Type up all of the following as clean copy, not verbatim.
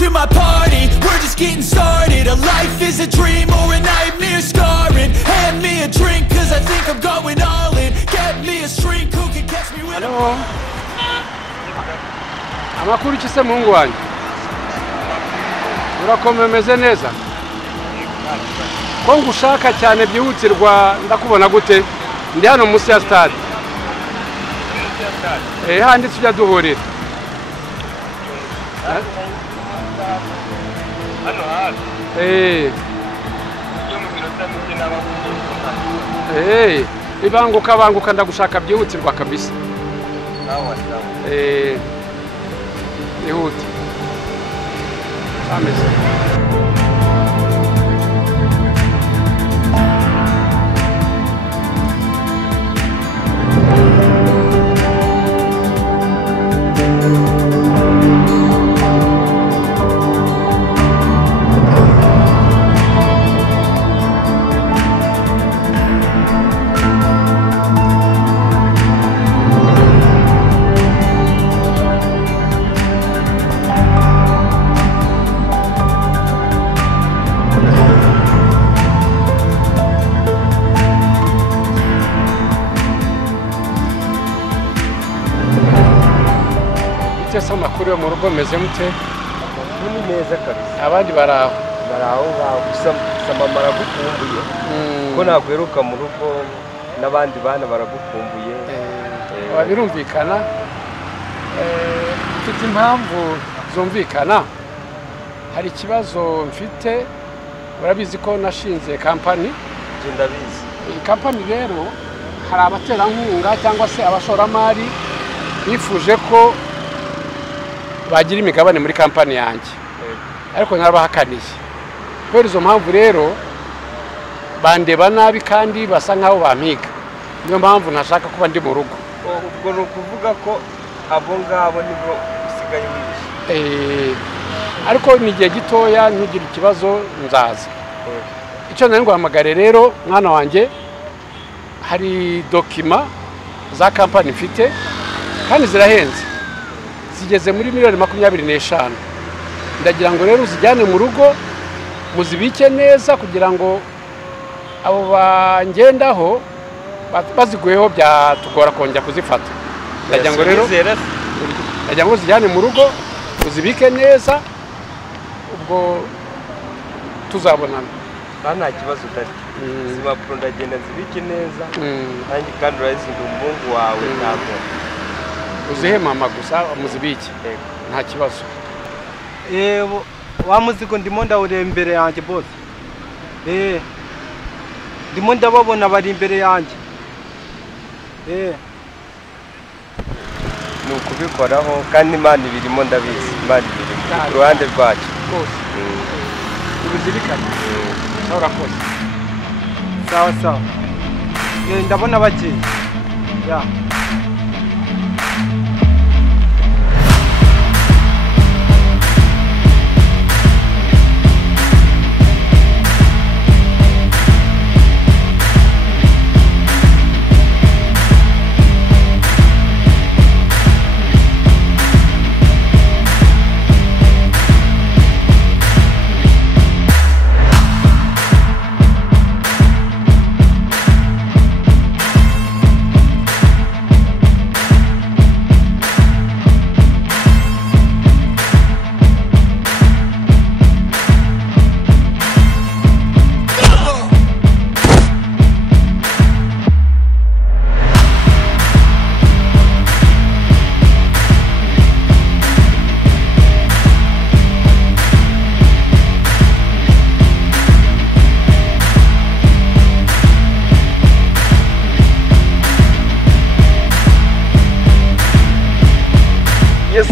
to my party, we're just getting started. A life is a dream or a nightmare scarring. Hand me a drink cause I think I'm going all in. Get me a shrink who can catch me when Hello. Amakuru kise mungu wanyu. Urakomeye meze neza. Ko ngushaka cyane byihutirwa ndakubona gute? Ndi hano musi ya stade. Handi tujya duhurira. Banguka ndagushaka byihutirwa kabisa. Ihute. Ameze. Ese amakuru yo mu rugo meze mute? Ni neza kabisa. Abandi baraho gusa mama aragukumbuye. Ko nagweruka mu rugo n'abandi bana baragukumbuye. Birumvikana. Mfite impamvu zumvikana. Hari ikibazo mfite, urabizi ko nashinze company. Ndabizi. Iyi company rero hari abaterankunga cyangwa se abashoramari bifuje ko bagira imigabane muri company yanjye. Ariko narabahakaniye. Kubera izo mpamvu rero bandeba nabi kandi basa nkaho bampiga. Niyo mpamvu ntashaka kuba ndi mu rugo. Ubwo no kuvuga ko abo ngabo nibo usigaye wishi. Ariko ni gihe gitoya ntugira ikibazo nzaza. Icyo nari nguhamagare rero mwana wanjye hari document za company mfite kandi zirahenze. Zigeze muri miliyoni 25. Ndagira ngo rero uzijyane mu rugo muzibike neza kugira ngo abo bangendaho baziguyeho byatugora kongera kuzifata. Ndagira ngo rero uzijyane mu rugo uzibike neza ubwo tuzabonana. Nta kibazo utari. Zibapro ndagenda zibike neza. Nanjye kandi urayizinda umungu wawe ntabwo. Uzihe mama gusa muzibiki nta kibazo. Wa muziko ndimo ndawure imbere yanjye bose. Ndimo ndababona bari imbere yanjye. Ni ukubikoraho kandi Imana ibirimo ndabizi. Imana ibirimo ku ruhande rwacu. Ubuzirikane. Urakoze. Sawa. Ndabona bagiye.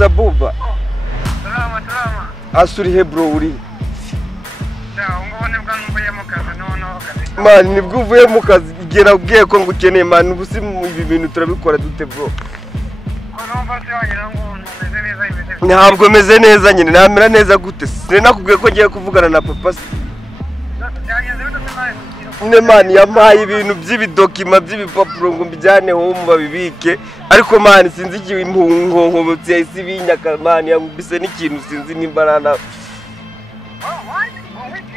Abouba. Salama. Asuri hebro uri. Ngubone bwanumbuye mu kazi no. Man nibwo uvuye mu kazi igera ubwiye ko ngukeneye man ubusi ibi bintu turabikora dute bro. Ko numva se wagira ngo meze neza imeze. Ntabwo meze neza nyine namera neza gute. Sine nakubwiye ko ngiye kuvugana na papa. ne mani yampaye ibintu by'ibidokima by'ibipapuro ngo mbijyane home babibike ariko mani sinzi igihe impungonkobotse isi binyaka mani yankubise n'ikintu sinzi nimbarana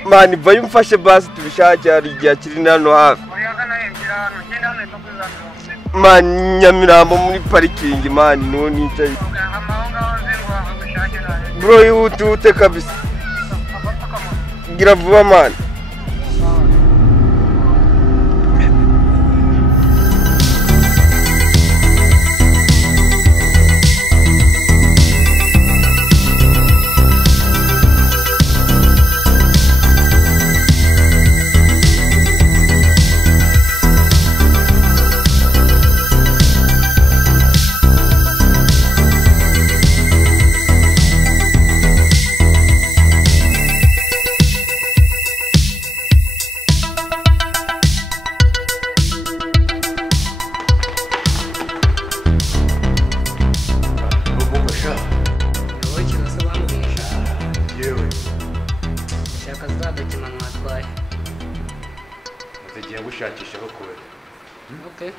mani vayo mfashe basi tubishakira igihe kiri hano hafi mani Nyamirambo muri parikingi mani no nicaye bro yihute kabisa gira vuba mani Okay.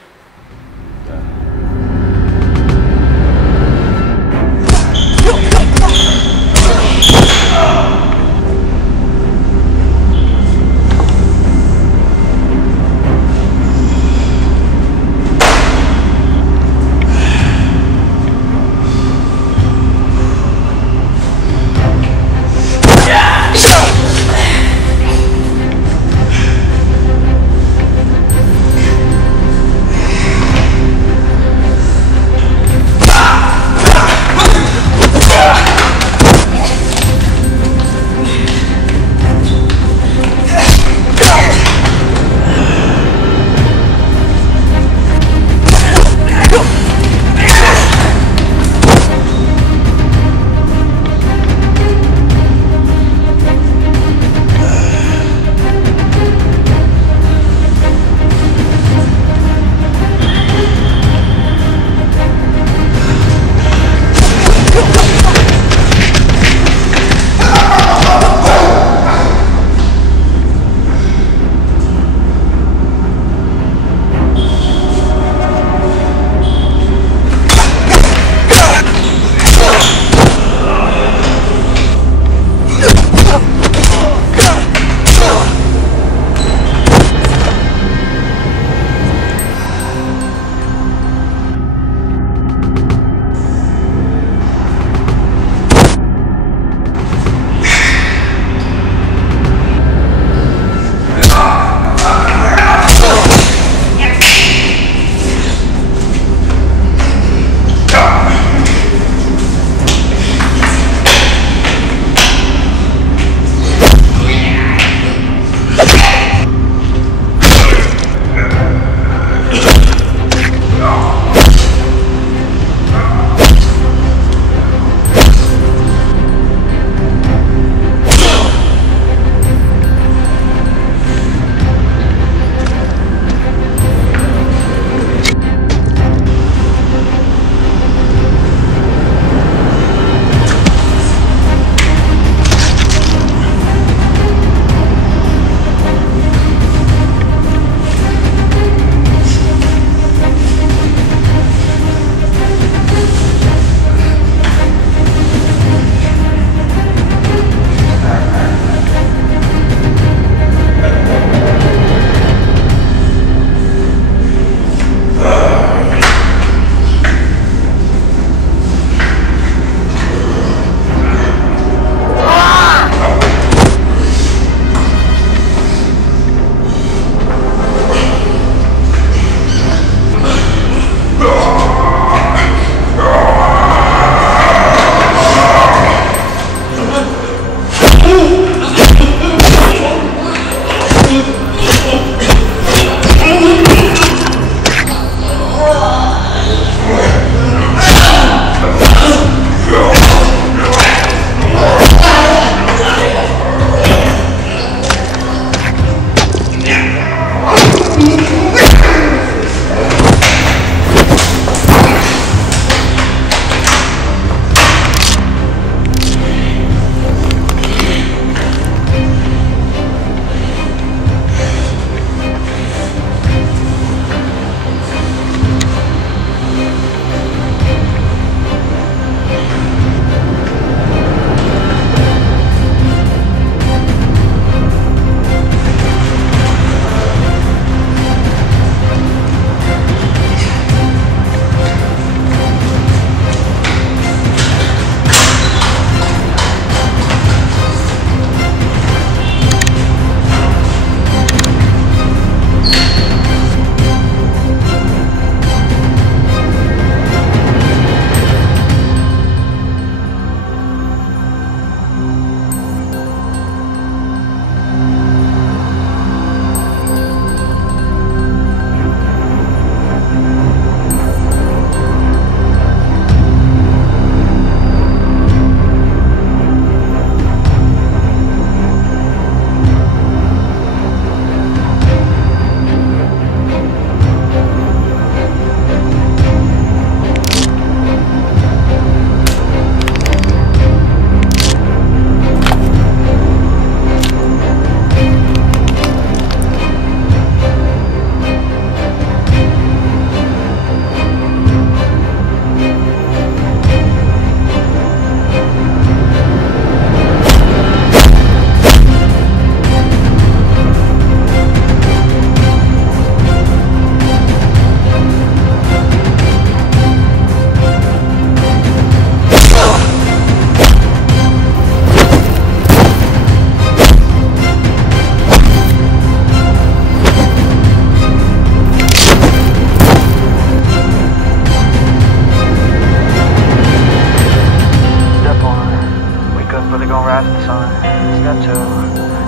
Step 2,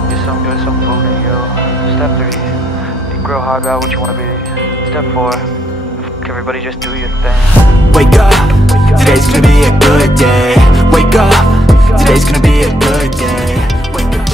get some good, some food in you. Step 3, think real hard about what you want to be. Step 4, everybody just do your thing. Wake up, today's gonna be a good day. Wake up, today's gonna be a good day. Wake up.